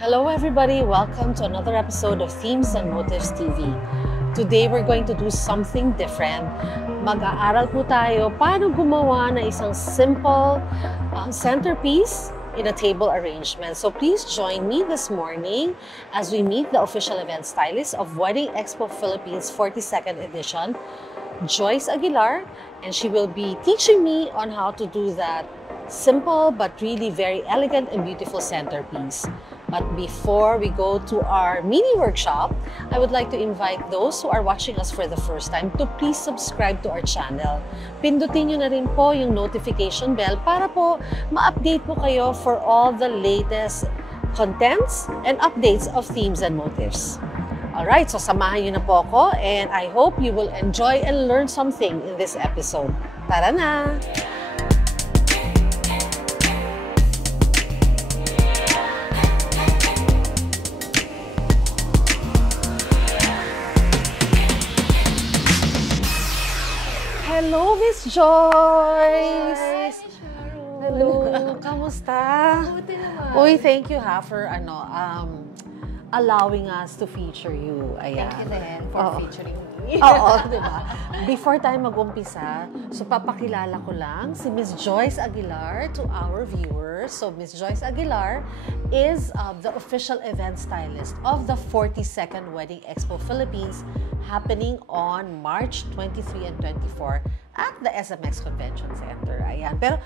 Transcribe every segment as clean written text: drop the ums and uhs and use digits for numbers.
Hello everybody, welcome to another episode of Themes and Motives TV. Today we're going to do something different. Mag-aaral po tayo paano gumawa ng isang simple centerpiece in a table arrangement. So please join me this morning as we meet the official event stylist of Wedding Expo Philippines 42nd edition, Joyce Aguilar, and she will be teaching me on how to do that simple but really very elegant and beautiful centerpiece. But before we go to our mini workshop, I would like to invite those who are watching us for the first time to please subscribe to our channel. Pindutin nyo na rin po yung notification bell para po ma-update po kayo for all the latest contents and updates of Themes and Motives. Alright, so samahan nyo na po ako and I hope you will enjoy and learn something in this episode. Tara na! Hello, Miss Joyce! Hi, Hello, kamusta? Buti naman. Uy, thank you for allowing us to feature you. Ayan. Thank you din for featuring me. Oo, diba? Before tayo mag-umpisa, so papakilala ko lang si Miss Joyce Aguilar to our viewers. So Miss Joyce Aguilar is the official event stylist of the 42nd Wedding Expo Philippines happening on March 23 and 24 at the SMX Convention Center. Ayan. Pero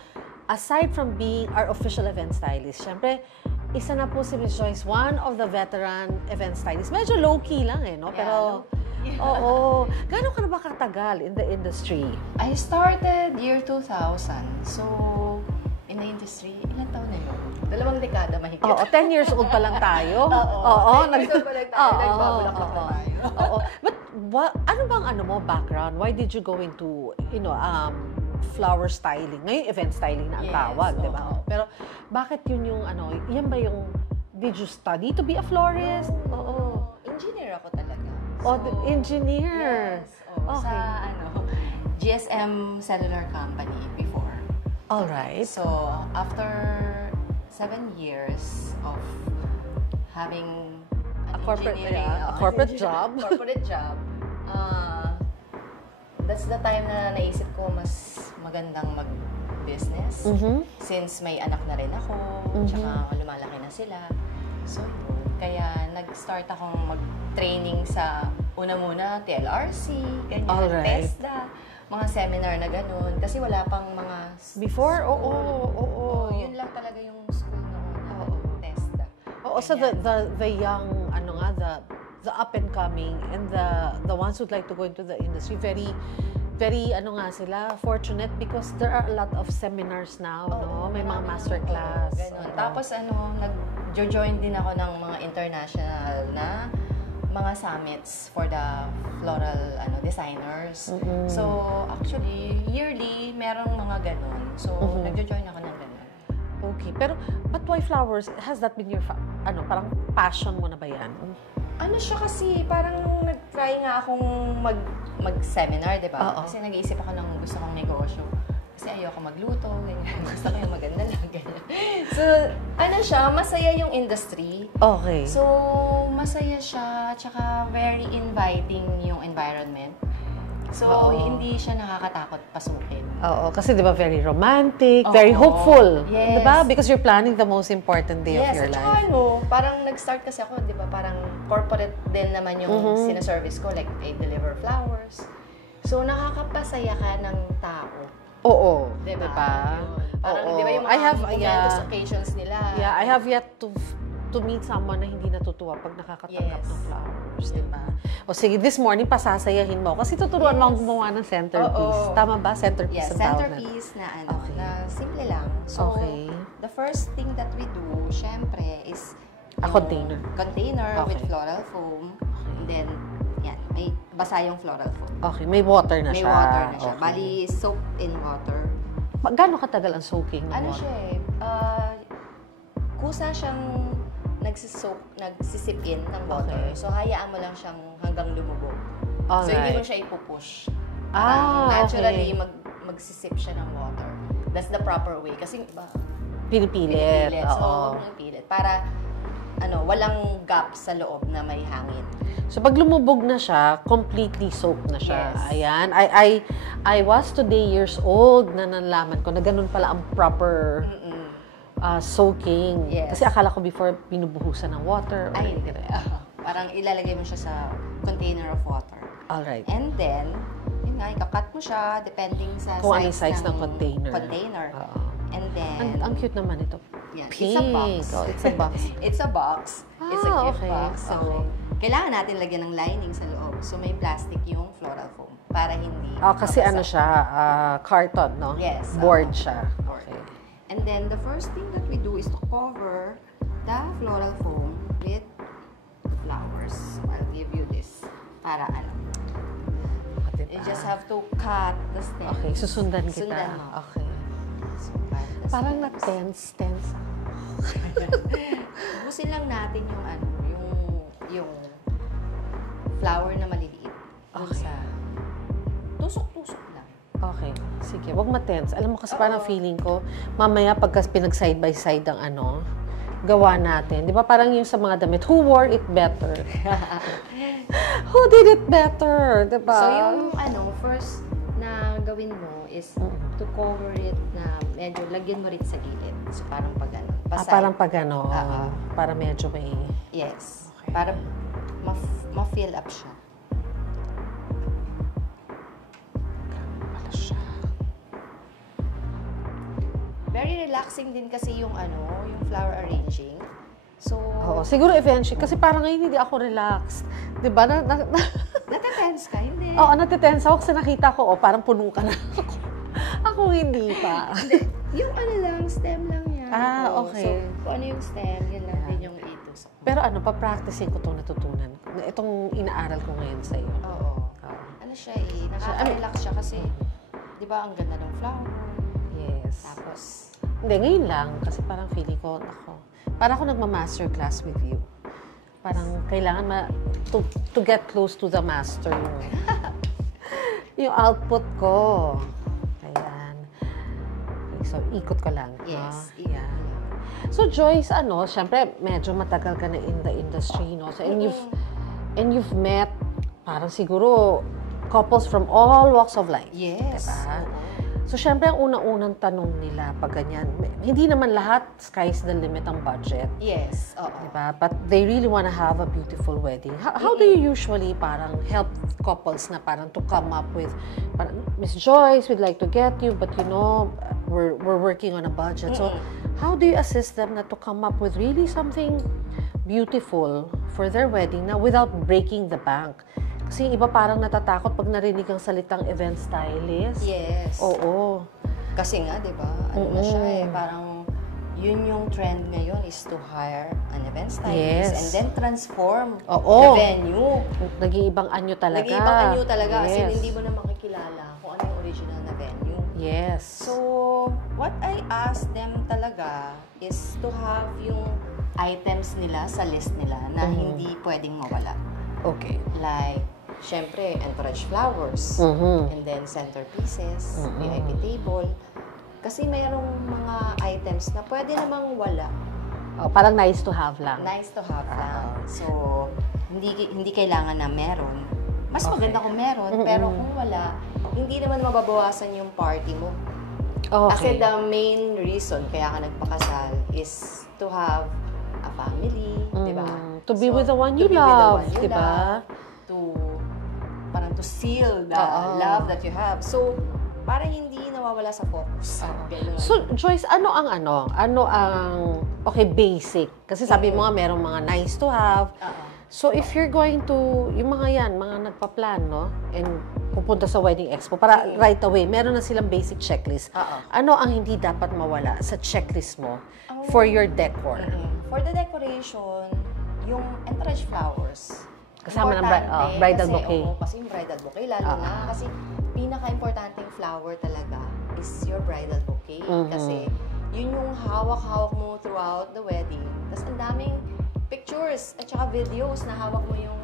aside from being our official event stylist, syempre, isa na po si Miss Joyce, one of the veteran event stylists. Medyo low-key lang no? Pero, oo. Gano'n ka na ba katagal in the industry? I started year 2000. So, in the industry, ilang taon na yun? 2 dekada mahigit. Oo, 10 years old pa lang tayo. Oo, 10 years old pa lang tayo. Nagbabulaklak na tayo. Oo. But, ano bang background? Why did you go into, flower styling? Ngayon, event styling na ang tawag, di ba? Pero, bakit yun yung, yan ba yung, did you study to be a florist? Oo. Engineer ako talaga. Engineer. Yes. Sa, GSM Cellular Company before. Alright. So, after 7 years of having A corporate job. Corporate job. That's the time na naisip ko mas magandang mag-business. Since may anak na rin ako, tsaka lumalaki na sila. So, kaya nag-start akong mag-training sa una-muna, TLRC, ganyan, TESDA, mga seminar na ganun. Kasi wala pang mga Before, oo. Yun lang talaga yung school noon, TESDA. Oo, so the young, the up and coming and the ones who'd like to go into the industry, very sila fortunate because there are a lot of seminars now, no? May mga master class. Ganun. Tapos nag-join din ako ng mga international na mga summits for the floral designers. So actually yearly merong mga ganun. So nag-join ako ng ganun. Okay, pero but why flowers? Has that been your parang passion mo na ba yan? Siya kasi, parang nung nag-try nga akong mag-seminar, di ba? Kasi nag-iisip ako ng gusto kong negosyo. Kasi ayoko magluto, ganyan. Gusto ko yung maganda lang, ganyan. So, siya, masaya yung industry. Okay. So, masaya siya, tsaka very inviting yung environment. So, hindi siya nakakatakot pasukin. Oo, kasi di ba very romantic, very hopeful. Yes. Di ba? Because you're planning the most important day of your life. Yes, at parang nag-start kasi ako, di ba, parang corporate din naman yung sinaservice ko. Like, I deliver flowers. So, nakakapasaya ka ng tao. Oo. Di ba? Parang, di ba yung mga momentous occasions nila? Yeah, I have yet to meet someone na hindi natutuwa pag nakakatanggap ng flowers, di ba? O sige, this morning, pasasayahin mo. Kasi tuturuan mo gumawa ng centerpiece. Tama ba? Centerpiece ang centerpiece na na simple lang. So, the first thing that we do, syempre, is a container. With floral foam. And then, may basa yung floral foam. Okay, may water na siya. May water na siya. Bali, soak in water. Gaano katagal ang soaking ng water? Siya kusa siyang nagsisip in ng water. Okay. So, hayaan mo lang siyang hanggang lumubog. So, hindi mo siya ipupush. Naturally, magsisip siya ng water. That's the proper way. Kasi, Pinipilit. So, pinipilit. Para walang gap sa loob na may hangin. So, pag lumubog na siya, completely soaked na siya. Yes. Ayan. I was today years old na nalaman ko na ganun pala ang proper soaking. Yes. Kasi akala ko before binubuhusan ng water. Or Ay, parang ilalagay mo siya sa container of water. Alright. And then, yun nga, ikakat mo siya depending sa Kung ano yung size ng container. And then, Ang cute naman ito. yan, Pink. it's a box. Oh, it's a box. It's a box. It's a gift okay. box. So, Okay. kailangan natin lagyan ng lining sa loob. So, may plastic yung floral foam para hindi Kasi mabasa. ano siya, carton, no? Yes. Board siya. Board. Okay. And then, the first thing that we do is to cover the floral foam with flowers. I'll give you this. Para ano. Diba? You just have to cut the stem. Okay, susundan kita. Sundan mo. Okay. So, cut the Parang stems. na-tense. Busin lang natin yung flower na maliliit. Dun Okay. sa tusok-tusok lang. Okay. Sige, wag ma-tense. Alam mo kasi parang Oo. feeling ko, mamaya pagka pinag-side by side ang gawa natin. Di ba parang yung sa mga damit, who wore it better? Who did it better? Di ba? So, yung first na gawin mo is to cover it na medyo lagyan mo rin sa gilid. So, parang pag parang pag para medyo may... Yes. Okay. Para ma-fill up siya. Wala siya. Very relaxing din kasi yung flower arranging. So, Oo, siguro eventually, kasi parang ngayon hindi ako relaxed. Di ba? natetense ka, hindi. Oo, natitense ako kasi nakita ko, parang puno ka na ako. Ako hindi pa. Yung lang, stem lang yan. Okay. So, kung ano yung stem, yun lang din yung itusok. Pero pa-practicing ko itong natutunan. Itong inaaral ko ngayon sa'yo. Oo. Ano siya nakaka-relax siya kasi, di ba, ang ganda ng flower. Yes. Tapos, Hindi, ngayon lang. Kasi parang feeling ko, parang ako nagma-masterclass with you. Parang kailangan to get close to the master yung output ko. Ayan. Okay, so, ikot ko lang. yes. Yeah. So, Joyce, syempre, medyo matagal ka na in the industry, no? So, and you've met, parang siguro, couples from all walks of life. Yes. Diba? Oo. So, syempre, ang unang-unang tanong nila pag ganyan, hindi naman lahat sky's the limit ang budget. Yes. Oo. Diba? But they really wanna have a beautiful wedding. How do you usually parang help couples na parang to come up with, parang, Miss Joyce, we'd like to get you, but we're working on a budget. So, how do you assist them na to come up with really something beautiful for their wedding na without breaking the bank? Kasi iba parang natatakot pag narinig ang salitang event stylist. Yes. Oo. Kasi nga, di ba, na siya parang yun yung trend ngayon is to hire an event stylist and then transform the venue. Nag-iibang anyo talaga. Nag-iibang anyo talaga kasi Yes. hindi mo na makikilala kung ano yung original na venue. Yes. So, what I ask them talaga is to have yung items nila sa list nila na hindi pwedeng mawala. Okay. Like, syempre, entourage flowers, and then centerpieces, VIP table. Kasi mayroong mga items na pwede namang wala. Parang nice to have lang. Nice to have lang. So, hindi kailangan na meron. Mas maganda kung meron, pero kung wala, hindi naman mababawasan yung party mo. Kasi the main reason kaya ka nagpakasal is to have a family, di ba? To be with the one you love, di ba? Parang to seal the love that you have. So, parang hindi nawawala sa focus. So, Joyce, ano ang, okay, basic. Kasi sabi mo nga, merong mga nice to have. So, if you're going to, yung mga nagpa-plan, no? And pupunta sa wedding expo, para right away, meron na silang basic checklist. Ano ang hindi dapat mawala sa checklist mo for your decor? For the decoration, yung entourage flowers. Kasama ng bridal bouquet. Kasi yung bridal bouquet, lalo na. Kasi pinaka-importanting flower talaga is your bridal bouquet. Kasi yun yung hawak-hawak mo throughout the wedding. Tapos ang daming pictures at saka videos na hawak mo yung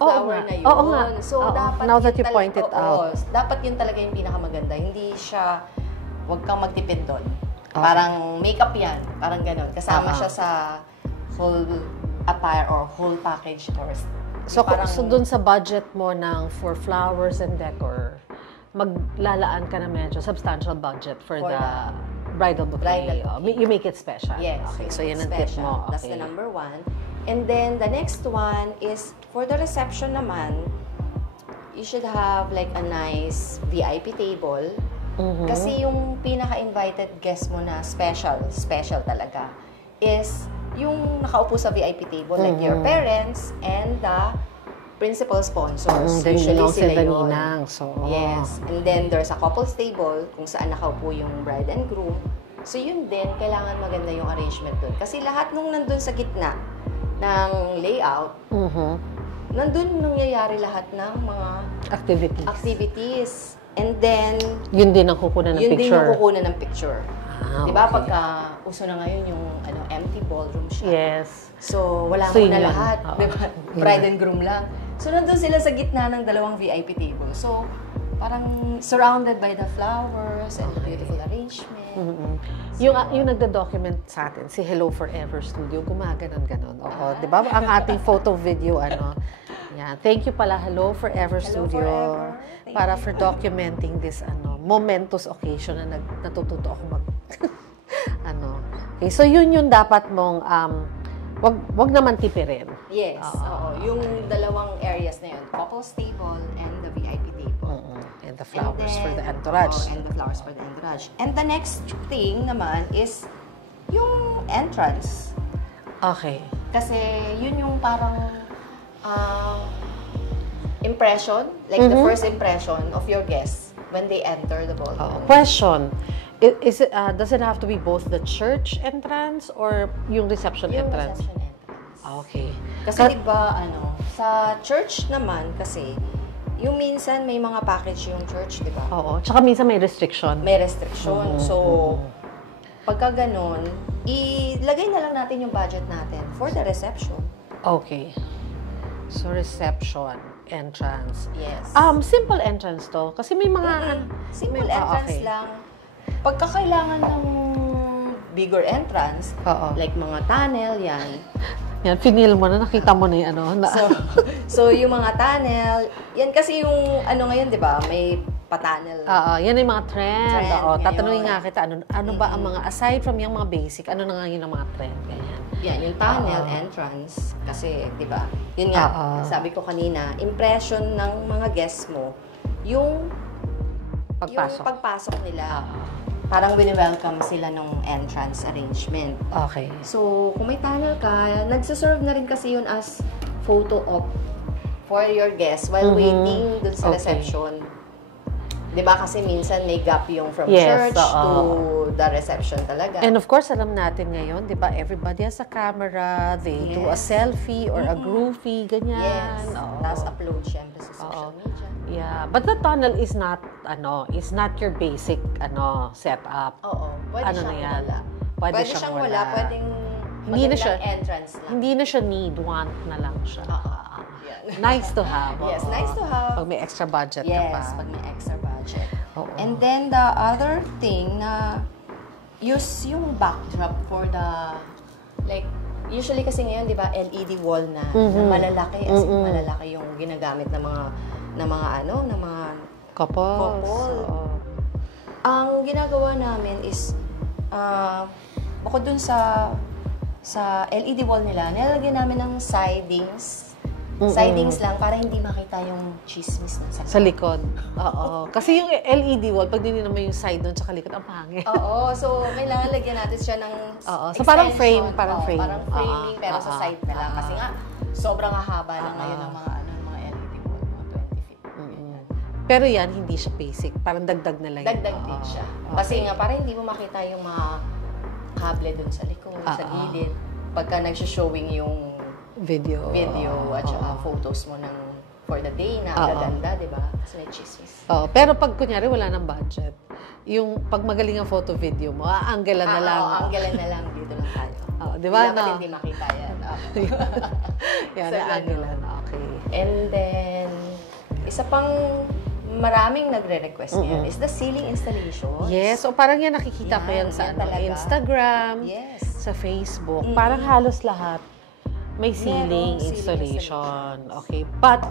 flower na yun. Oo nga. So, dapat now that you talaga, point it out. Dapat yun talaga yung pinakamaganda. Hindi siya, huwag kang magtipid doon. Parang makeup yan. Parang ganun. Kasama siya sa whole attire or whole package or So dun sa budget mo for flowers and decor, maglalaan ka na medyo substantial budget for the bridal bouquet. You make it special. Yes. Okay, so yan ang tip mo. Okay. That's the number one. And then the next one is for the reception naman, you should have like a nice VIP table. Kasi yung pinaka-invited guest mo na special talaga, is yung nakaupo sa VIP table, like your parents and the principal sponsors. Usually sila yun. Yes. And then there's a couple's table kung saan nakaupo yung bride and groom. So yun din, kailangan maganda yung arrangement dun. Kasi lahat nung nandun sa gitna ng layout, nandun nangyayari lahat ng mga activities. And then, yun din ang kukunan ng picture. Yun din yung kukunan ng picture. Diba? Okay. Pagka uso na ngayon yung empty ballroom siya. Yes. So, wala mo na lahat. Diba? Bride and groom lang. So, nandun sila sa gitna ng dalawang VIP table. So, parang surrounded by the flowers and the beautiful arrangement. Yung nagda-document sa atin, si Hello Forever Studio, gumaganon-ganon. Oo, di ba? Ang ating photo video, yan. Thank you pala, Hello Forever Studio, para for documenting this, momentous occasion na natututo ako Okay, so yun yung dapat mong, wag naman tipirin. Yes, oo. Yung dalawang areas na yun, couple's table and the VIP table. And the flowers for the entourage. And the flowers for the entourage. And the next thing naman is yung entrance. Okay. Kasi yun yung parang impression, like the first impression of your guests when they enter the ballroom. Question. Does it have to be both the church entrance or yung reception entrance? Yung reception entrance. Okay. Kasi diba, sa church naman kasi, yung minsan may mga package yung church, diba? Oo. Tsaka minsan may restriction. May restriction. So, pagka ganun, ilagay na lang natin yung budget natin for the reception. Okay. So, reception, entrance. Yes. Simple entrance to. Kasi may mga... Simple entrance lang. Pagka kailangan ng bigger entrance, like mga tunnel, yan. Yan, finil mo na, nakita mo na yung So, yung mga tunnel, yan kasi yung ngayon, di ba? May pa-tunnel. Yan yung mga trend. Tatanungin nga kita, ano ba ang mga, aside from yung mga basic, ano na nga yun ang mga trend? Ganyan. Yan, yung tunnel entrance. Kasi, di ba? Yun nga, sabi ko kanina, impression ng mga guests mo, yung pagpasok nila. Parang wini-welcome sila nung entrance arrangement. Okay. So, kung may tunnel ka, nagsaserve na rin kasi yun as photo op for your guests while waiting dun sa reception. Diba kasi minsan may gap yung from church to the reception talaga. And of course, alam natin ngayon, diba, everybody has a camera, they do a selfie or a groovy, ganyan. Yes. Tapos upload syempre sa social media. Yeah, but the tunnel is not your basic setup. Oo, pwede siyang wala. Pwede siyang wala. Pwedeng magandang entrance lang. Hindi na siya need, want na lang siya. Nice to have. Yes, nice to have. Pag may extra budget ka pa. Yes, pag may extra budget. And then the other thing na use yung backdrop for the, like, usually kasi ngayon, di ba, LED wall na malalaki, as in malalaki yung ginagamit ng mga couples. Ang ginagawa namin is, bukod dun sa LED wall nila, nilalagyan namin ng sidings. Sidings lang para hindi makita yung chismis na sa likod. Oo. Kasi yung LED wall, pag din naman yung side doon sa likod, ang pangit. Oo. So, kailangan lagyan natin siya ng so, parang frame. Parang framing, pero sa side na lang. Kasi nga, sobrang hahaba na ngayon ng mga LED wall, mga 20 feet. Pero yan, hindi siya basic. Parang dagdag na lang. Dagdag din siya. Kasi nga, parang hindi mo makita yung mga kable doon sa likod, sa gilid. Pagka nag-showing yung video at saka photos mo for the day na gaganda, di ba? Kasi may chismis. Pero pag kunyari wala ng budget, yung pag magaling ang photo video mo, anggelan na lang. Anggelan na lang, dito lang tayo. Di ba? Dapat hindi makita yan. Yan, anggelan. Okay. And then, isa pang maraming nagre-request ngayon is the ceiling installation. Yes, so parang yan nakikita ko yan sa Instagram, sa Facebook. Parang halos lahat May ceiling Merong installation. Okay. But,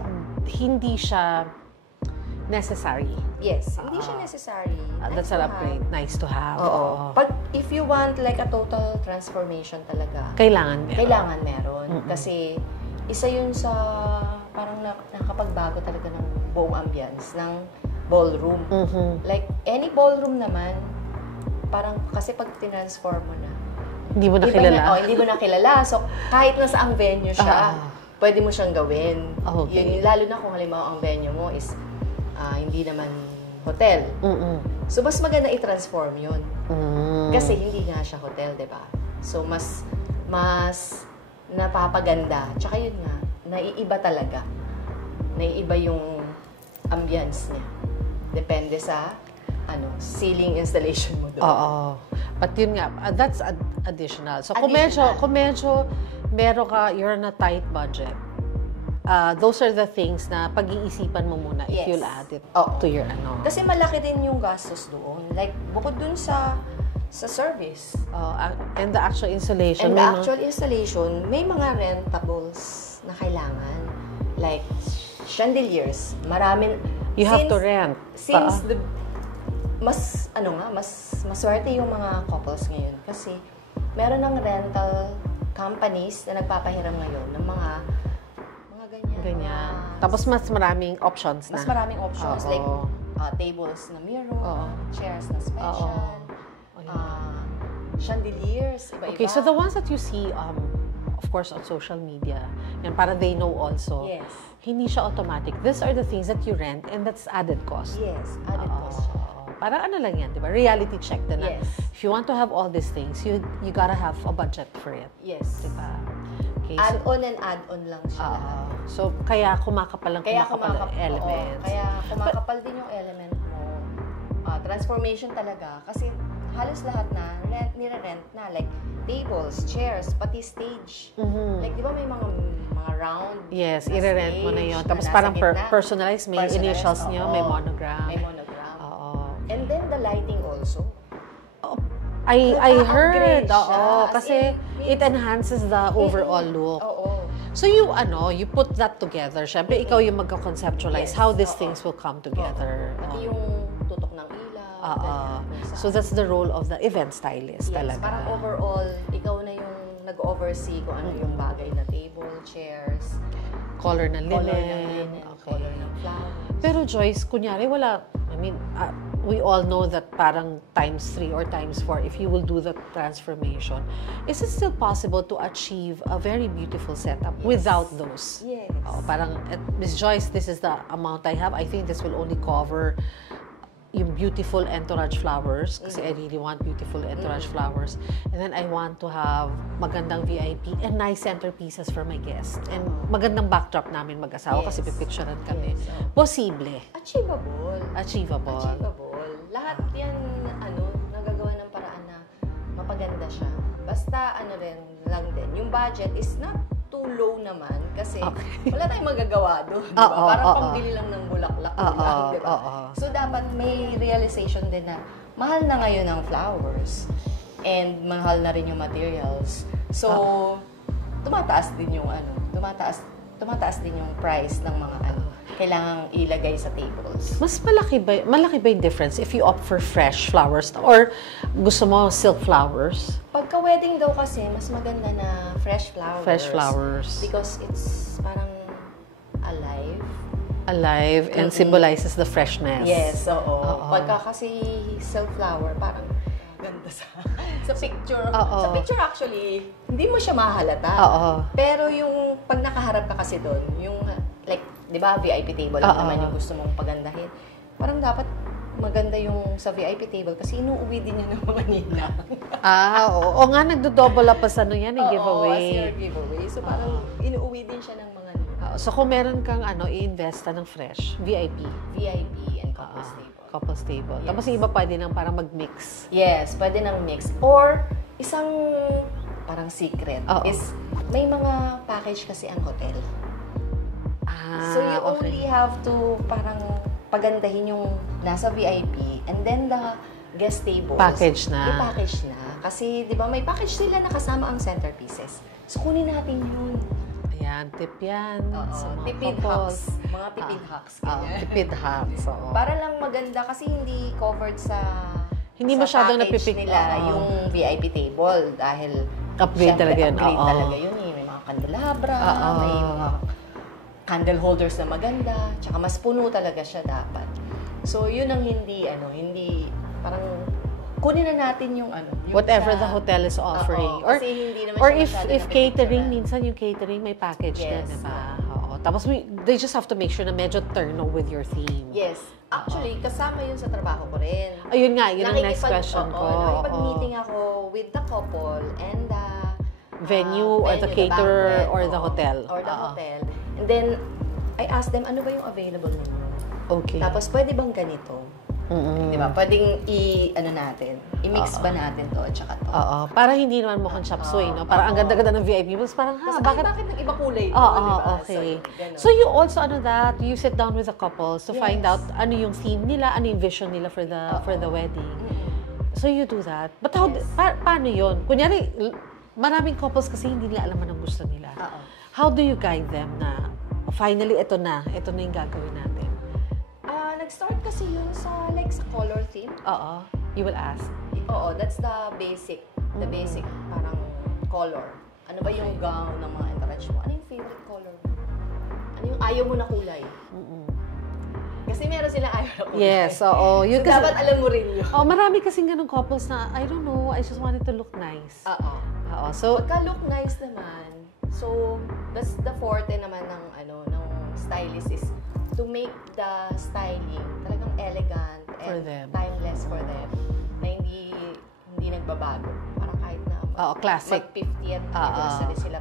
hindi siya necessary. Yes, hindi siya necessary. That's an upgrade. Nice to have. Oo. But if you want like a total transformation talaga, Kailangan meron. kailangan meron. Kasi isa yun sa parang nakapagbago talaga ng buong ambience ng ballroom. Like any ballroom naman, parang kasi pag tinransform mo na, Hindi mo na kilala. Hindi mo na kilala. So, kahit na saang venue siya, pwede mo siyang gawin. Okay. Lalo na kung halimbawa ang venue mo is hindi naman hotel. So, mas maganda i-transform yun. Kasi hindi nga siya hotel, di ba? So, mas napapaganda. Tsaka yun nga, naiiba talaga. Naiiba yung ambience niya. Depende sa ceiling installation mo doon. Oo. But yun nga, that's additional. So, kung medyo meron ka, you're on a tight budget, those are the things na pag-iisipan mo muna if you'll add it to your Kasi malaki din yung gastos doon. Like, bukod dun sa service. And the actual installation. And the actual installation, may mga rentables na kailangan. Like, chandeliers. Maraming... You have to rent. Since maswerte yung mga couples ngayon. Kasi, meron ng rental companies na nagpapahiram ngayon ng mga ganyan. Tapos mas maraming options na. Mas maraming options. Like, tables na mirror, chairs na special, chandeliers, iba-iba. Okay, so the ones that you see, of course, on social media, and para they know also, hindi siya automatic. These are the things that you rent and that's added cost. Yes, added cost siya. Parang lang yan, di ba? Reality check din na. If you want to have all these things, you gotta have a budget for it. Yes. Di ba? Okay, add-on and add-on lang siya lahat. So, kaya kumakapal ang element. Kaya kumakapal din yung element mo. Transformation talaga. Kasi halos lahat na, nire-rent na. Like, tables, chairs, pati stage. Like, di ba may mga round? Yes, i-rent mo na yun. Tapos parang personalized, may initials niyo, may monogram. May monogram. And then the lighting also. I heard, kasi it enhances the overall look. So you put that together. Siyempre, ikaw yung magka-conceptualize how these things will come together. Pati yung tutok ng ilaw. So that's the role of the event stylist talaga. Parang overall, ikaw na yung nag-oversee kung ano yung bagay na table, chairs, color ng linen, color ng flowers. Pero Joyce, kunyari we all know that parang ×3 or ×4 if you will do the transformation. Is it still possible to achieve a very beautiful setup without those? Yes. Parang, Miss Joyce, this is the amount I have. I think this will only cover yung beautiful entourage flowers kasi I really want beautiful entourage flowers. And then I want to have magandang VIP and nice centerpieces for my guests. And magandang backdrop namin mag-asawa kasi pipicturean kami. Posible. Achievable. Lahat yan, nagagawa ng paraan na mapaganda siya. Basta, lang din. Yung budget is not too low naman kasi wala tayong magagawa doon. Diba? Parang pambili lang ng bulaklak lang, diba? So, dapat may realization din na mahal na ngayon ang flowers and mahal na rin yung materials. So, tumataas din yung price ng mga kailangang ilagay sa tables. Mas malaki ba yung difference if you opt for fresh flowers or gusto mo silk flowers? Pagka wedding daw kasi, mas maganda na fresh flowers. Fresh flowers. Because it's parang alive and symbolizes the freshness. Yes, Pagka kasi silk flower, parang ganda sa picture. Sa picture actually, hindi mo siya mahalata. Pero yung pag nakaharap ka kasi doon, yung like, di ba, VIP table naman yung gusto mong pagandahin. Parang dapat maganda yung sa VIP table kasi inuuwi din yun ng mga nila. Oo nga, nagdo-double up as giveaway. As your giveaway. So parang inuuwi din siya ng mga nila. So kung meron kang i-investa ng fresh, VIP and couples table. Couples table. Yes. Tapos yung iba pwede nang parang mag-mix. Yes, pwede nang mix. Or isang parang secret is may mga package kasi ang hotel. So you only have to parang pagandahin yung nasa VIP and then the guest tables. Package na. I-package na. Kasi, di ba, may package sila na kasama ang centerpieces. So, kunin natin yun. Ayan, tip yan. Oo, sa mga tipid couples. hacks. Mga tipid hacks. ganyan. Tipid hacks. Oo. Para lang maganda kasi hindi covered sa Hindi sa masyadong package napipig- nila oo. yung VIP table dahil Upgrade syempre, talaga yun. upgrade Oo. talaga yun eh. May mga candelabra, Oo. may mga candle holders na maganda, tsaka mas puno talaga siya dapat. So yun ang hindi parang kunin na natin yung yung Whatever sa- the hotel is offering. Oo, kasi hindi naman or siya if masyado catering, napipicturean. minsan yung catering may package din, Yes. diba? Oo. Tapos they just have to make sure na medyo turno with your theme. Yes. Actually, kasama yun sa trabaho ko rin. Ayun nga, yun ang next question ko. Nakikipag-meeting ako with the couple and the Venue or the caterer banquet, or the oo, hotel. Or the Oo. hotel. And then, I asked them, ano ba yung available ninyo? Okay. Tapos, pwede bang ganito? Mm-mm. Di ba? Pwedeng i-mix ba natin to at saka to? Oo. Para hindi naman mukhang chop suey, no? Parang ang ganda-ganda ng VIP. Tapos parang, Tapos, bakit? bakit nag-iba kulay to? Oo, di ba? okay. ganun. So you also, you sit down with the couples to find Yes. out ano yung theme nila, ano yung vision nila for the wedding. So you do that. But how, Yes. paano yun? Kunyari, maraming couples kasi hindi nila alam anong gusto nila. Oo. How do you guide them na, finally, ito na yung gagawin natin? Nag-start kasi yun sa color theme. Oo. You will ask. Oo, that's the basic parang color. Ano ba yung gown ng mga entourage mo? Ano yung favorite color mo? Ano yung ayaw mo na kulay? Kasi meron silang ayaw na kulay. Yes, oo. So, dapat alam mo rin yun. Marami kasing ganung couples na, I don't know, I just wanted to look nice. Oo. Oo. So, Pagka look nice naman, so that's the forte naman ng stylist is to make the styling talagang elegant For and them. timeless for them. Na hindi nagbabago. Parang kahit na classic. mag-50th anniversary sila.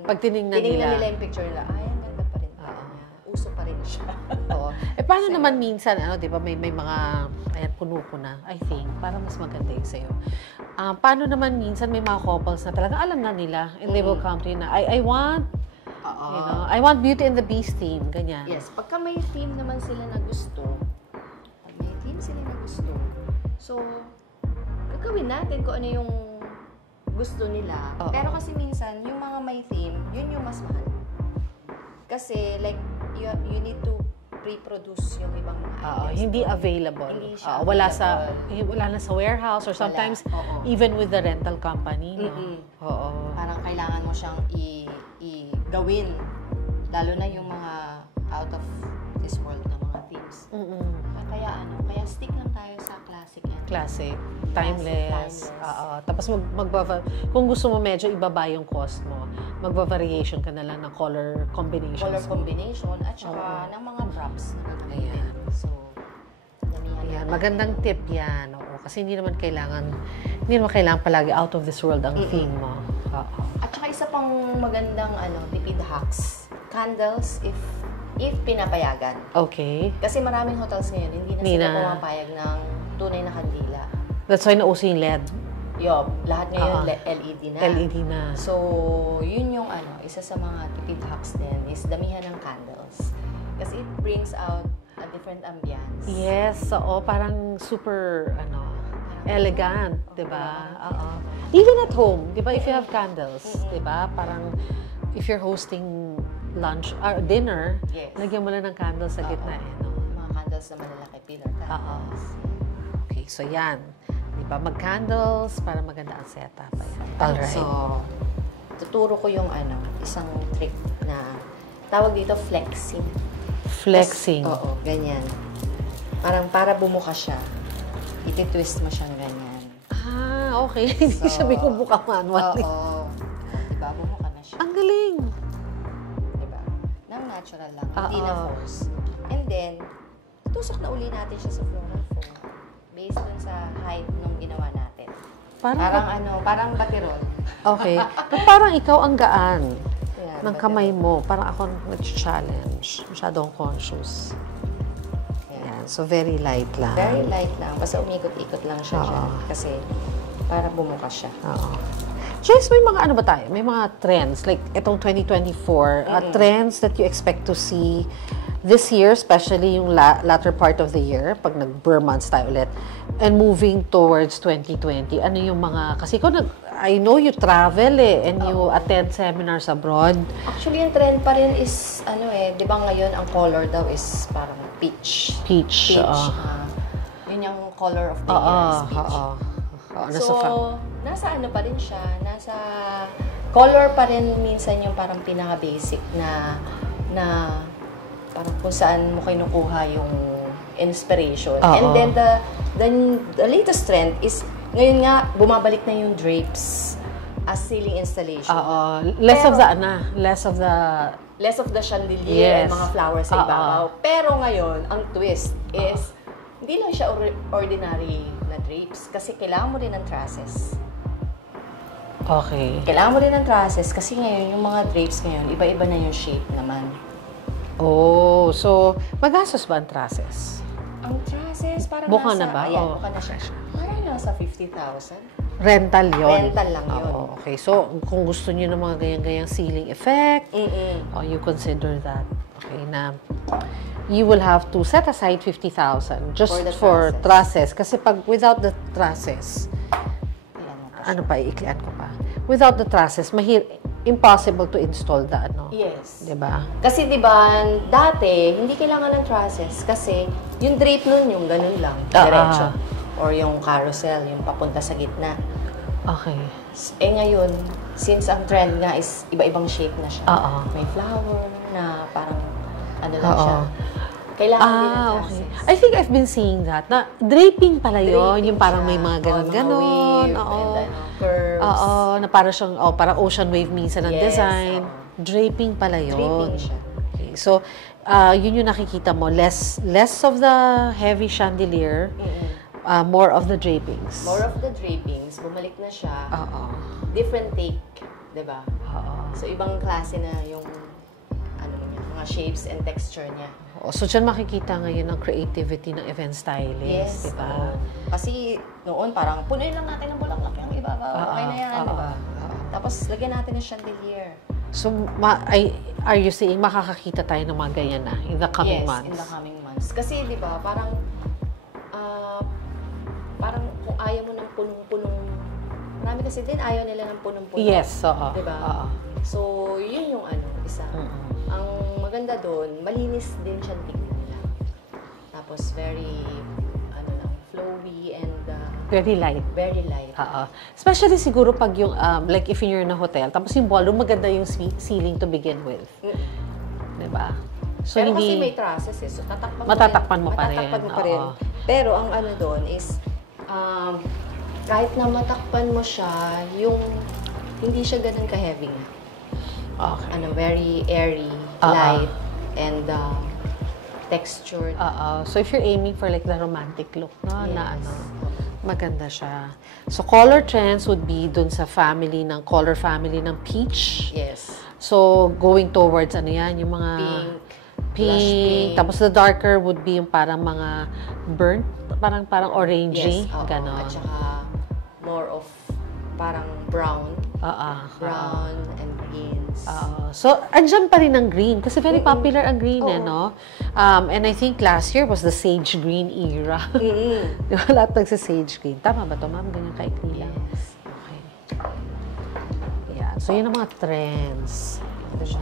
Pag tinignan nila. yung picture nila, ay, ang ganda pa rin pala niya. Uso pa rin siya. Oo. Paano naman minsan, di ba, may mga, ayan, puno ko na, I think, para mas maganda yung sa'yo. Paano naman minsan may mga couples na talagang alam na nila, and they will come to you na, I want, I want Beauty and the Beast theme, ganyan. Yes, pagka may theme naman sila na gusto, so, gagawin natin kung ano yung gusto nila. Oo. Pero kasi minsan, yung mga may theme, yun yung mas mahal. Kasi, like, you need to pre-produce yung ibang mga items. Hindi available. Hindi siya Wala na sa warehouse or sometimes Oo. even with the rental company. No? Oo. Parang kailangan mo siyang i-gawin. Lalo na yung mga out of this world na mga themes. Kaya stick lang tayo sa classic yan. Classic. Timeless. Timeless. Oo. Tapos kung gusto mo medyo ibaba yung cost mo, magva-variation ka na lang ng color combinations. Color combination at saka ng mga props na gagamitin. Ayan. So, damihan Ayan, natin. magandang tip yan. Oo. Kasi hindi naman kailangan palagi out of this world ang theme mo. Oo. At saka isa pang magandang tipid hacks. Candles if pinapayagan. Okay. Kasi maraming hotels ngayon, hindi na sila pumapayag ng tunay na kandila. That's why nauso yung LED. Lahat ngayon LED na. LED na. So, yun yung isa sa mga tipid hacks din is damihan ng candles. Kasi it brings out a different ambience. Yes, oo. Parang super, elegant, di ba? Oo. Even at home, di ba? If you have candles, di ba? Parang, if you're hosting lunch or dinner, Yes. lagyan mo lang ng candles sa gitna, no? Mga candles na malalaki, pillar candles. Okay, so yan. Di ba? Mag-candles para maganda ang setup. Ayan. Alright. So, tuturo ko yung isang trick na tawag dito flexing. Flexing. Oo, ganyan. Parang para bumuka siya, iti-twist mo siyang ganyan. Okay. Hindi siya binubuka manually. Oo. Diba? Bumuka na siya. Ang galing. Diba? Nang natural lang. Hindi na force. And then, tutusok na uli natin siya sa floral foam. Based dun sa height nung ginawa natin. Parang batirol. Okay. Pero parang ikaw ang gaan Yan, ng kamay mo. Parang ako nag-challenge. Masyadong conscious. Yan. So, very light lang. Very light lang. Basta umikot-ikot lang siya dyan. Kasi, para bumuka siya. Oo. Joyce, may mga ba tayo? May mga trends, like itong 2024, trends that you expect to see this year, especially yung latter part of the year, pag nag-Burr months tayo ulit, and moving towards 2020. Ano yung mga, kasi I know you travel and you attend seminars abroad. Actually, yung trend pa rin is, di ba ngayon, ang color daw is parang peach. Peach. Yun yung color of the year is peach. So, nasa pa rin siya, nasa color pa rin minsan yung parang pinaka-basic na parang kung saan mo kinukuha yung inspiration. And then the latest trend is ngayon nga bumabalik na yung drapes as ceiling installation. Less of the chandelier, mga flowers sa ibabaw. Pero ngayon, ang twist is hindi lang siya ordinary na drapes kasi kailangan mo rin ng trusses. Okay. Kailangan mo rin ng trusses kasi ngayon yung mga drapes ngayon, iba-iba na yung shape naman. Oh, so magastos ba ang trusses? Ang trusses, parang buka na ba? Buka na siya. Parang nasa 50,000. Rental yun? Rental lang yun. Okay, so kung gusto niyo ng mga ganyang ceiling effect, you consider that. Okay, na you will have to set aside 50,000 just for trusses. Kasi pag without the trusses, iiklian ko pa. Without the trusses, impossible to install the Yes. Diba? Kasi diba, dati, hindi kailangan ng trusses kasi yung drape nun yung ganun lang, diretso. Or yung carousel, yung papunta sa gitna. Okay. Ngayon, since ang trend nga is iba-ibang shape na siya. May flower na parang lang siya. Kailangan din ng trusses. Okay. I think I've been seeing that. Na draping pala yun. Yung parang may mga ganon-ganon. Curves. Na parang siyang, parang ocean wave minsan ang design. Draping pala yun. Draping siya. Okay. So, yun yung nakikita mo. Less of the heavy chandelier. More of the drapings. More of the drapings. Bumalik na siya. Different take. Diba? So, ibang klase na yung mga shapes and texture niya. So, dyan makikita ngayon ang creativity ng event stylist, yes, diba? Kasi noon parang punuin lang natin ng bulaklak yung ibabaw. Okay na yan, diba? Tapos lagyan natin ng chandelier. So, are you saying makakakita tayo ng mga ganyan na in the coming months? Yes, in the coming months. Kasi, diba, parang kung ayaw mo ng punong-punong, marami kasi din ayaw nila ng punong-punong. Yes, diba? So, yun yung isa. Ang maganda doon, malinis din siyang tignan lang. Tapos very, flowy and very light. Very light. Especially siguro pag yung, like if you're in a hotel, tapos yung ballroom, maganda yung ceiling to begin with. Diba? So, pero kasi may trusses so matatakpan mo pa rin. Pero ang doon is, kahit na matakpan mo siya, yung hindi siya ganun ka-heavy nga. Okay. Very airy, light, and textured. So, if you're aiming for like the romantic look, maganda siya. So, color trends would be dun sa color family ng peach. Yes. So, going towards yung mga pink. Tapos the darker would be yung parang mga burnt, parang orangey. Yes, ganon. At saka more of parang brown. Brown and greens. So, andyan pa rin ang green. Kasi very popular ang green, no? And I think last year was the sage green era. Di ba? Lahat nagsa-sage green. Tama ba ito, ma'am? Ganyan kaikli lang. Yes. Okay. Yeah. So, yun ang mga trends. Ito siya.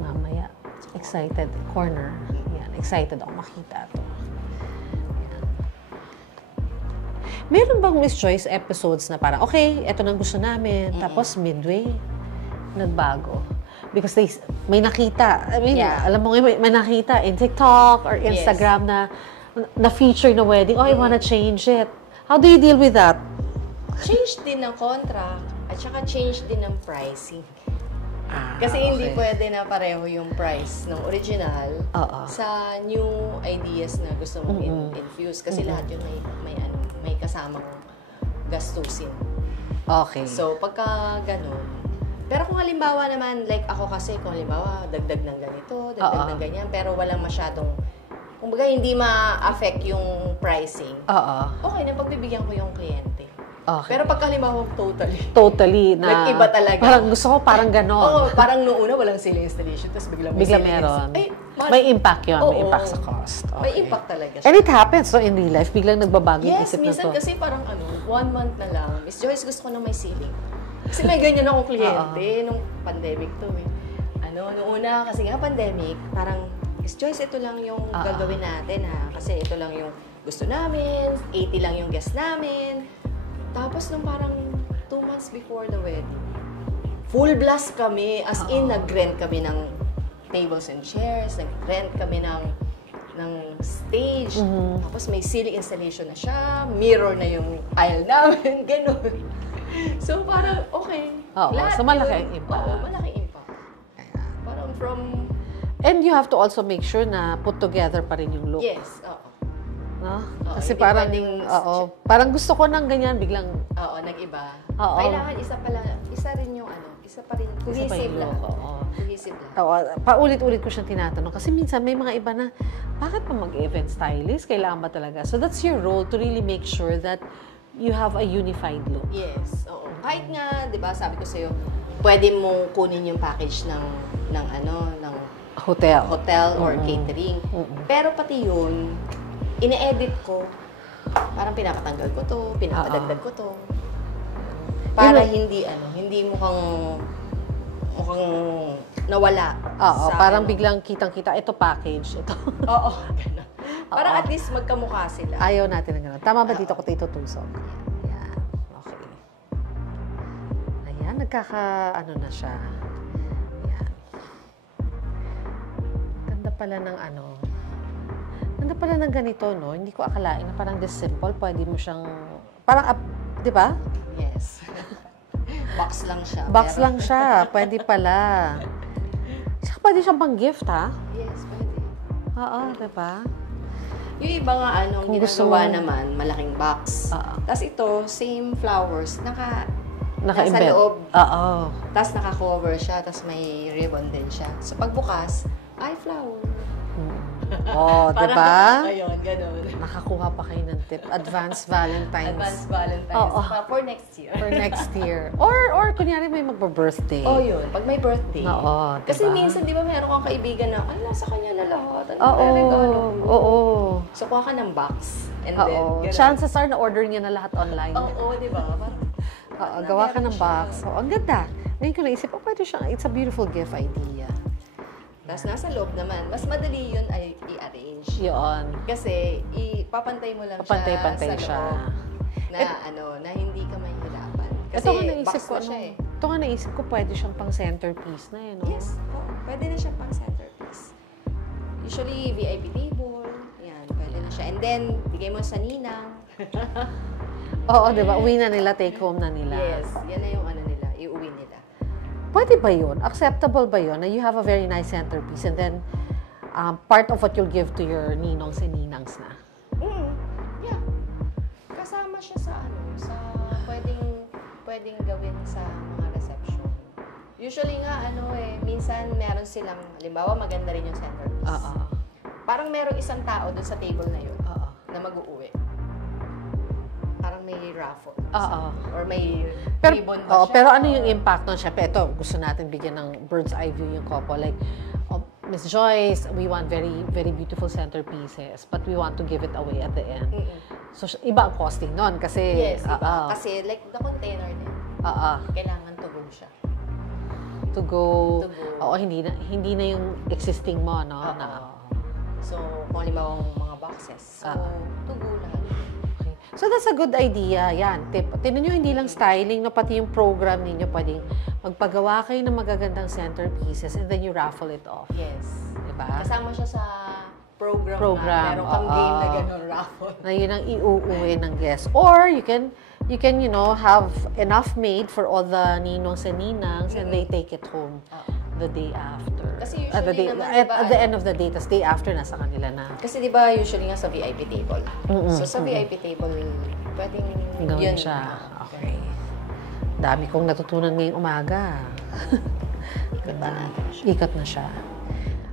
Mamaya. Excited. Corner. Yan. Excited ako makita ito. Meron bang Miss Joyce episodes na parang, okay, eto nang gusto namin, tapos midway, nagbago? Because may nakita, alam mo, may nakita in TikTok or Instagram na feature na wedding, I wanna change it. How do you deal with that? Change din ng contract, at saka change din ng pricing. Kasi hindi pwede na pareho yung price ng original sa new ideas na gusto mong infuse. Kasi lahat yun may kasamang gastusin. Okay. So, pagka ganun. Pero kung halimbawa naman, like ako kasi, kung halimbawa, dagdag ng ganito, dagdag ng ganyan, pero walang masyadong, kumbaga hindi ma-affect yung pricing. Okay na, pagbibigyan ko yung kliyente. Okay. Pero pagka halimbawa totally. Totally na. Nag-iba talaga. Parang gusto ko parang ganon. Oo, parang noong una walang ceiling installation, tapos bigla meron. Ay, may impact yun. Oo, may impact sa cost. Okay. May impact talaga siya. And it happens, so in real life, biglang nagbabago yung Yes, isip na to. minsan kasi parang 1 month na lang. Miss Joyce, gusto ko na may ceiling. Kasi may ganyan akong kliyente nung pandemic to eh. Noong una, kasi nga pandemic, parang, Miss Joyce, ito lang yung gagawin natin ha. Kasi ito lang yung gusto namin, 80 lang yung guest namin. Tapos nung parang 2 months before the wedding, full blast kami. As in, nag-rent kami ng tables and chairs, nag-rent kami ng stage. Tapos may ceiling installation na siya, mirror na yung aisle namin, gano'n. So parang, okay. So malaki ang impact. Oo, malaki impact. Parang from... And you have to also make sure na put together pa rin yung look. Yes, oo. No? Oo, Kasi hindi parang, pwedeng- parang gusto ko ng ganyan, biglang, Oo, nag-iba. Oo. Kailangan isa rin yung isa pa rin, isa pa cohesive yung lang. look. Oo. Cohesive lang. Paulit-ulit ko siyang tinatanong. Kasi minsan may mga iba na, bakit pa mag-event stylist? Kailangan ba talaga? So that's your role to really make sure that you have a unified look. Yes, oo. Kahit nga, 'di ba, sabi ko sa iyo, pwede mo kunin yung package ng Hotel. or catering. Pero pati 'yun, ine-edit ko. Parang pinapatanggal ko 'to, pinapadagdag ko 'to. Para hindi mukhang nawala. Parang biglang kitang-kita, ito package, ito. Oo, ganun. Para at least magkamukha sila. Ayaw natin ng gano'n. Tama ba dito ko itutusok? Yan. Okay. Ayan, na siya. Yan. Ganda pala ng Ganda pala ng ganito, no? Hindi ko akalain na parang this simple. Pwede mo siyang, parang, di ba? Yes. Box lang siya. Box lang siya. Pwede pala. Saka pwede siyang pang gift, ha? Yes, pwede. Oo, di ba? Yung iba nga ginagawa naman, malaking box. Tapos ito, same flowers, nasa loob. Oo. Tapos naka-cover siya, tapos may ribbon din siya. So pagbukas, ay flower. Di ba? Ayun, gano'n. Nakakuha pa kayo ng tip. Advanced Valentine's. Advanced Valentine's. For next year. For next year. Or kunyari may magpa-birthday. Yun. Pag may birthday. Oo, Kasi diba? minsan, di ba, meron kang kaibigan na, ay, nasa kanya na lahat. Oo. So, kuha ka ng box. And Oo. then, ganun. Chances are na-order niya na lahat online. Oo, di ba? Gawa ka ng box. Ang ganda. Ngayon ko naisip, pwede siyang, it's a beautiful gift idea. Tapos nasa loob naman, mas madali yun ay i-arrange. Yun. Kasi ipapantay mo lang Pantay-pantay siya sa loob na hindi ka mahihirapan. Kasi ito nga naisip ko, siya eh. Ito nga naisip ko, pwede siyang pang centerpiece na no? Yes, pwede na siya pang centerpiece. Usually, VIP table, yan, pwede na siya. And then, bigay mo sa ninang. Oo, diba? Uwi na nila, take home na nila. Yes, yan na yung nila, iuwi nila. Pwede ba yun? Acceptable ba yun na you have a very nice centerpiece and then part of what you'll give to your ninongs and ninangs na? Yeah. Kasama siya sa pwedeng gawin sa mga reception. Usually nga, minsan meron silang, halimbawa maganda rin yung centerpiece. Parang merong isang tao dun sa table na yun na mag-uuwi. Parang may raffle. Or may ribbon ba siya. Pero ano yung impact nun? Siyempre, ito, gusto natin bigyan ng bird's eye view yung couple. Like, Miss Joyce, we want very, very beautiful centerpieces, but we want to give it away at the end. So, iba ang costing nun kasi... Yes, iba. Kasi like the container din. Kailangan to go siya. To go. Oo, hindi na yung existing mo, no? So, kung halimbawa mga boxes. So, to go lahat. So, that's a good idea. Yan. Tinan nyo, hindi lang styling, no? Pati yung program ninyo, pwedeng magpagawa kayo ng magagandang centerpieces and then you raffle it off. Yes. Diba? Kasama siya sa program. Meron kang game na gano'n, raffle. Na yun ang iuuwi ng guests. Or, you can, have enough made for all the ninongs and ninangs and they take it home the day after. Kasi usually at the end of the day, tas day after, nasa kanila na. Kasi di ba usually nga sa VIP table. So sa VIP table, pwedeng gawin yun. siya. Okay. Dami kong natutunan ngayong umaga. Ikot na siya.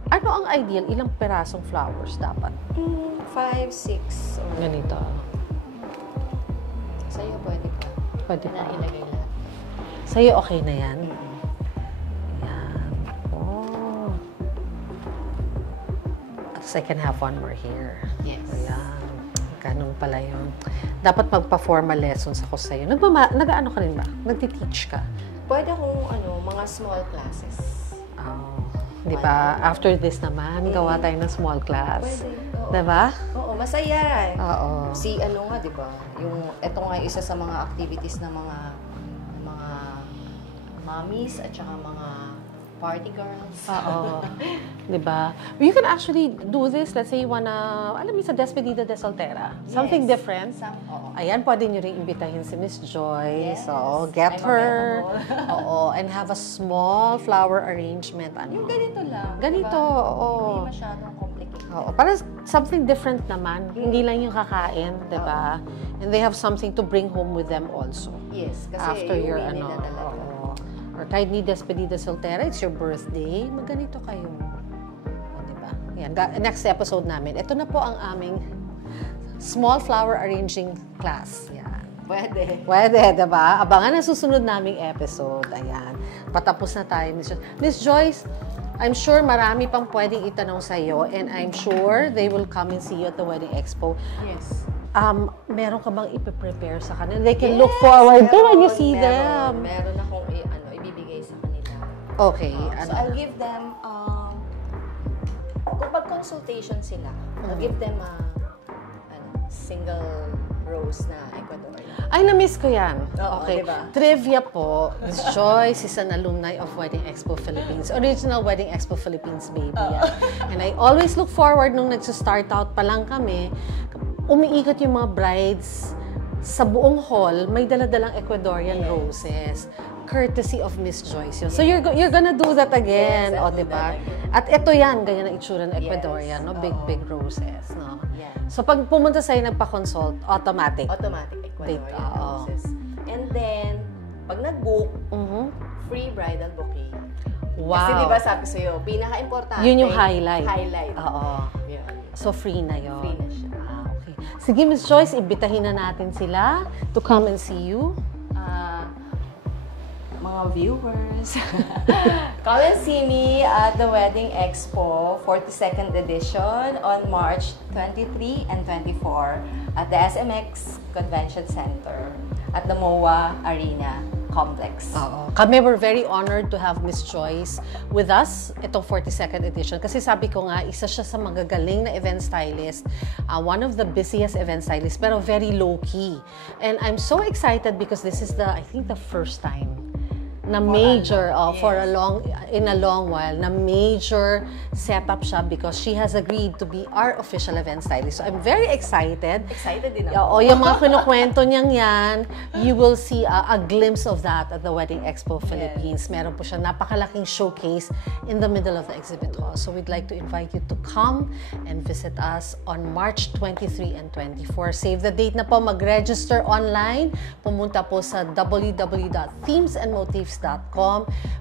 Ano ang ideal? Ilang perasong flowers dapat? 5, 6. Ganito. Sa'yo pwede pa. Pwede pa. ilagay lahat. Sa'yo, okay na yan? Yan. Oh. So I can have one more here. Yes. Ayan. Ganun pala yun. Dapat magpa-formal lessons ako sa'yo. Nag-ano ka rin ba? Nagti-teach ka? Pwede akong mga small classes. Oh. Di ba? After this naman, gawa tayo ng small class. Pwede. Oo. Diba? Oo, masaya. Oo. Si nga, di ba? Ito nga isa sa mga activities ng mga mommies at saka mga party girls. Oo. Diba? You can actually do this. Let's say you wanna, alam mo, sa Despedida de Soltera. Something Yes. different. Oo. Ayan, pwede nyo rin imbitahin si Miss Joyce. Yes. So, get I'm her. available. Oo. And have a small flower arrangement. Ano? Yung ganito lang. Ganito, diba? oo. Hindi masyadong complicated. Oo. Para something different naman. Hindi lang yung kakain, diba? And they have something to bring home with them also. Yes, kasi After your, uuwi nila talaga. oo. Or kahit ni Despedida Soltera, it's your birthday, magganito kayo. O, diba? Yan. Next episode namin, ito na po ang aming small flower arranging class. Yan. Pwede. Pwede, diba? Abangan ang susunod naming episode. Ayan. Patapos na tayo, Miss Joyce. Miss Joyce, I'm sure marami pang pwedeng itanong sa'yo and I'm sure they will come and see you at the Wedding Expo. Yes. Meron ka bang ipiprepare sa kanila? They can look forward to when you see them. Meron akong ibibigay sa kanila. Okay. So I'll give them, kung pag-consultation sila, I'll give them a single rose na Ecuadorian. Ay, na-miss ko yan. Oo, Okay. diba? Trivia po, Miss Joyce is an alumni of Wedding Expo Philippines. Original Wedding Expo Philippines baby yan. And I always look forward nung nagsa-start out pa lang kami, umiikot yung mga brides sa buong hall, may dala-dalang Ecuadorian roses. Courtesy of Miss Joyce yun. So you're gonna do that again, Yes, o I'll do diba? that again. At ito yan, ganyan ang itsura ng Ecuadorian, Yes, no? oo. Big roses, no? Yes. So pag pumunta sa'yo nagpa-consult, automatic. Automatic Ecuadorian Oo. roses. And then, pag nag-book, Mhm. free bridal bouquet. Wow. Kasi di ba sabi sa'yo, pinaka-importante. Yun yung highlight. Highlight. Oo. Yun. So, free na yun. Free na siya. Okay. Sige, Miss Joyce, ibitahin na natin sila to come and see you. Mga viewers, come and see me at the Wedding Expo 42nd edition on March 23 and 24 at the SMX Convention Center at the MOA Arena Complex. Oo. Kami were very honored to have Miss Joyce with us itong 42nd edition. Kasi sabi ko nga, isa siya sa magagaling na event stylist. One of the busiest event stylists, pero very low-key. And I'm so excited because this is I think the first time na major, in a long while, na major setup siya because she has agreed to be our official event stylist. So I'm very excited. Excited din ako. O yung mga kinukwento niyang yan, you will see a glimpse of that at the Wedding Expo Philippines. Meron po siya napakalaking showcase in the middle of the exhibit hall. So we'd like to invite you to come and visit us on March 23 and 24. Save the date na po, mag-register online. Pumunta po sa www.themesandmotifs.com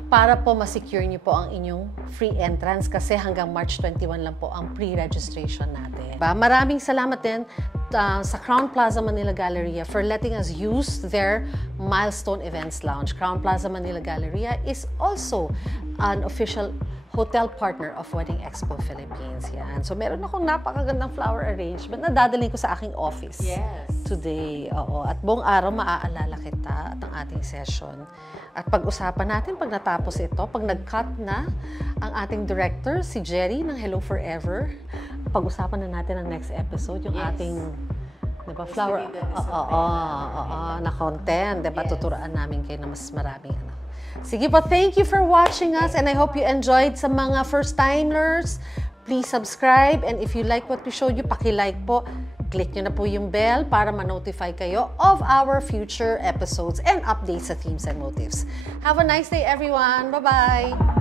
para po ma-secure niyo po ang inyong free entrance kasi hanggang March 21 lang po ang pre-registration natin. Maraming salamat din sa Crown Plaza Manila Galleria for letting us use their Milestone Events Lounge. Crown Plaza Manila Galleria is also an official hotel partner of Wedding Expo Philippines. Yan. So, meron akong napakagandang flower arrangement na dadalhin ko sa aking office today. Oo. At buong araw, maaalala kita at ang ating session. At pag-usapan natin, pag natapos ito, pag nag-cut na ang ating director, si Jerry ng Hello Forever, pag-usapan na natin ang next episode, yung ating diba, flower, na content. Diba, tuturuan namin kayo na mas maraming Sige po, thank you for watching us and I hope you enjoyed sa mga first-timers. Please subscribe and if you like what we showed you, paki-like po. Click nyo na po yung bell para ma-notify kayo of our future episodes and updates sa Themes and Motifs. Have a nice day, everyone. Bye-bye!